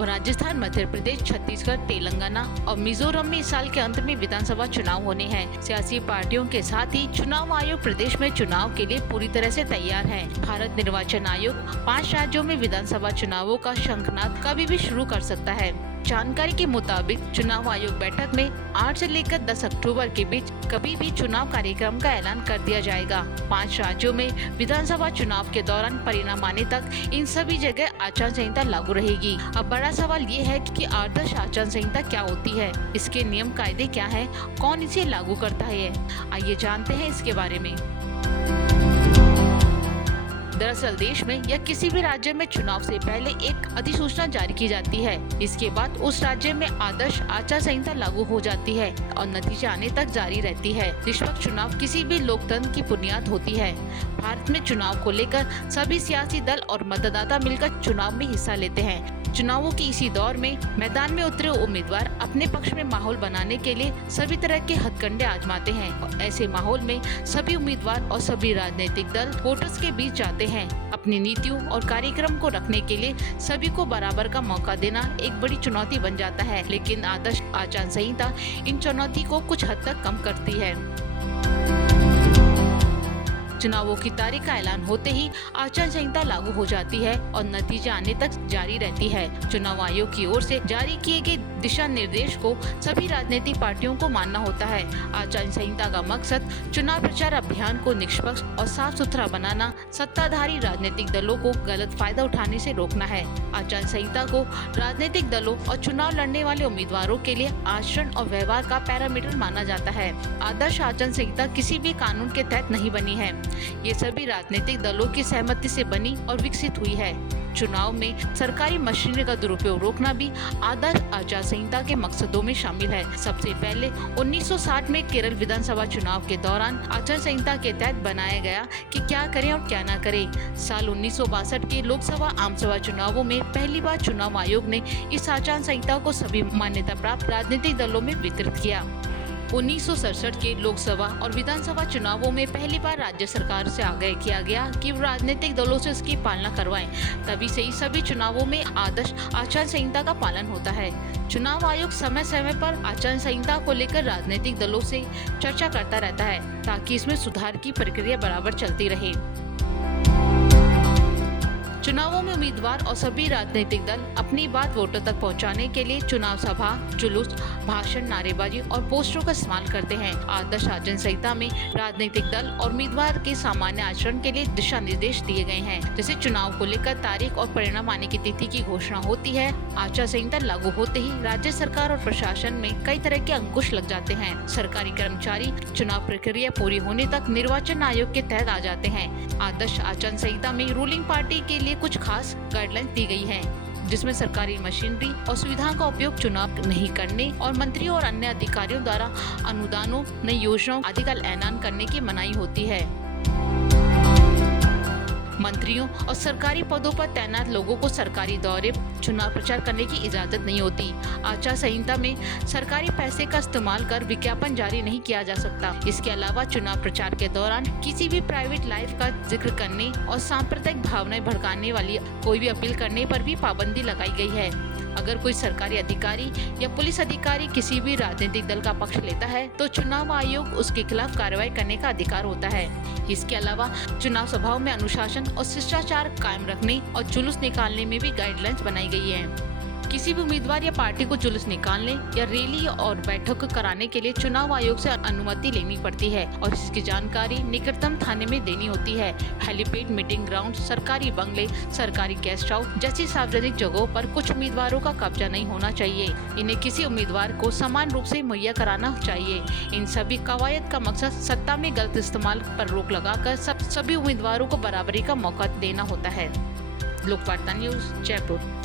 राजस्थान, मध्य प्रदेश, छत्तीसगढ़, तेलंगाना और मिजोरम में इस साल के अंत में विधानसभा चुनाव होने हैं। सियासी पार्टियों के साथ ही चुनाव आयोग प्रदेश में चुनाव के लिए पूरी तरह से तैयार है। भारत निर्वाचन आयोग 5 राज्यों में विधानसभा चुनावों का शंखनाद कभी भी शुरू कर सकता है। जानकारी के मुताबिक चुनाव आयोग बैठक में 8 से लेकर 10 अक्टूबर के बीच कभी भी चुनाव कार्यक्रम का ऐलान कर दिया जाएगा। 5 राज्यों में विधानसभा चुनाव के दौरान परिणाम आने तक इन सभी जगह आचार संहिता लागू रहेगी। अब बड़ा सवाल ये है कि आदर्श आचार संहिता क्या होती है, इसके नियम कायदे क्या हैं, कौन इसे लागू करता है, आइए जानते हैं इसके बारे में। दरअसल देश में या किसी भी राज्य में चुनाव से पहले एक अधिसूचना जारी की जाती है। इसके बाद उस राज्य में आदर्श आचार संहिता लागू हो जाती है और नतीजे आने तक जारी रहती है। निष्पक्ष चुनाव किसी भी लोकतंत्र की बुनियाद होती है। भारत में चुनाव को लेकर सभी सियासी दल और मतदाता मिलकर चुनाव में हिस्सा लेते हैं। चुनावों की इसी दौर में मैदान में उतरे उम्मीदवार अपने पक्ष में माहौल बनाने के लिए सभी तरह के हथकंडे आजमाते हैं। और ऐसे माहौल में सभी उम्मीदवार और सभी राजनीतिक दल वोटर्स के बीच जाते हैं। अपनी नीतियों और कार्यक्रम को रखने के लिए सभी को बराबर का मौका देना एक बड़ी चुनौती बन जाता है, लेकिन आदर्श आचार संहिता इन चुनौती को कुछ हद तक कम करती है। चुनावों की तारीख का ऐलान होते ही आचार संहिता लागू हो जाती है और नतीजे आने तक जारी रहती है। चुनाव आयोग की ओर से जारी किए गए दिशा निर्देश को सभी राजनीतिक पार्टियों को मानना होता है। आचार संहिता का मकसद चुनाव प्रचार अभियान को निष्पक्ष और साफ सुथरा बनाना, सत्ताधारी राजनीतिक दलों को गलत फायदा उठाने से रोकना है। आचार संहिता को राजनीतिक दलों और चुनाव लड़ने वाले उम्मीदवारों के लिए आचरण और व्यवहार का पैरामीटर माना जाता है। आदर्श आचार संहिता किसी भी कानून के तहत नहीं बनी है। ये सभी राजनीतिक दलों की सहमति से बनी और विकसित हुई है। चुनाव में सरकारी मशीनरी का दुरुपयोग रोकना भी आदर्श आचार संहिता के मकसदों में शामिल है। सबसे पहले 1960 में केरल विधानसभा चुनाव के दौरान आचार संहिता के तहत बनाया गया कि क्या करें और क्या न करें। साल 1962 के लोकसभा आमसभा चुनावों में पहली बार चुनाव आयोग ने इस आचार संहिता को सभी मान्यता प्राप्त राजनीतिक दलों में वितरित किया। 1967 के लोकसभा और विधानसभा चुनावों में पहली बार राज्य सरकार से आग्रह किया गया कि वो राजनीतिक दलों से इसकी पालना करवाएं। तभी से ही सभी चुनावों में आदर्श आचार संहिता का पालन होता है। चुनाव आयोग समय समय पर आचार संहिता को लेकर राजनीतिक दलों से चर्चा करता रहता है ताकि इसमें सुधार की प्रक्रिया बराबर चलती रहे। चुनावों में उम्मीदवार और सभी राजनीतिक दल अपनी बात वोटर तक पहुंचाने के लिए चुनाव सभा, जुलूस, भाषण, नारेबाजी और पोस्टरों का इस्तेमाल करते हैं। आदर्श आचार संहिता में राजनीतिक दल और उम्मीदवार के सामान्य आचरण के लिए दिशा निर्देश दिए गए हैं। जैसे चुनाव को लेकर तारीख और परिणाम आने की तिथि की घोषणा होती है। आचार संहिता लागू होते ही राज्य सरकार और प्रशासन में कई तरह के अंकुश लग जाते हैं। सरकारी कर्मचारी चुनाव प्रक्रिया पूरी होने तक निर्वाचन आयोग के तहत आ जाते हैं। आदर्श आचार संहिता में रूलिंग पार्टी के लिए कुछ खास गाइडलाइन दी गई हैं, जिसमें सरकारी मशीनरी और सुविधाओं का उपयोग चुनाव नहीं करने और मंत्रियों और अन्य अधिकारियों द्वारा अनुदानों, नई योजनाओं आदि का ऐलान करने की मनाही होती है। मंत्रियों और सरकारी पदों पर तैनात लोगों को सरकारी दौरे, चुनाव प्रचार करने की इजाजत नहीं होती। आचार संहिता में सरकारी पैसे का इस्तेमाल कर विज्ञापन जारी नहीं किया जा सकता। इसके अलावा चुनाव प्रचार के दौरान किसी भी प्राइवेट लाइफ का जिक्र करने और सांप्रदायिक भावनाएं भड़काने वाली कोई भी अपील करने पर भी पाबंदी लगाई गई है। अगर कोई सरकारी अधिकारी या पुलिस अधिकारी किसी भी राजनीतिक दल का पक्ष लेता है तो चुनाव आयोग उसके खिलाफ कार्रवाई करने का अधिकार होता है। इसके अलावा चुनाव सभाओं में अनुशासन और शिष्टाचार कायम रखने और जुलूस निकालने में भी गाइडलाइंस बनाई गई है। किसी भी उम्मीदवार या पार्टी को जुलूस निकालने या रैली और बैठक कराने के लिए चुनाव आयोग से अनुमति लेनी पड़ती है और इसकी जानकारी निकटतम थाने में देनी होती है। हेलीपैड, मीटिंग ग्राउंड, सरकारी बंगले, सरकारी गेस्ट हाउस जैसी सार्वजनिक जगहों पर कुछ उम्मीदवारों का कब्जा नहीं होना चाहिए। इन्हें किसी उम्मीदवार को समान रूप से मुहैया कराना चाहिए। इन सभी कवायद का मकसद सत्ता में गलत इस्तेमाल पर रोक लगाकर सभी उम्मीदवारों को बराबरी का मौका देना होता है। लोकवार्ता न्यूज, जयपुर।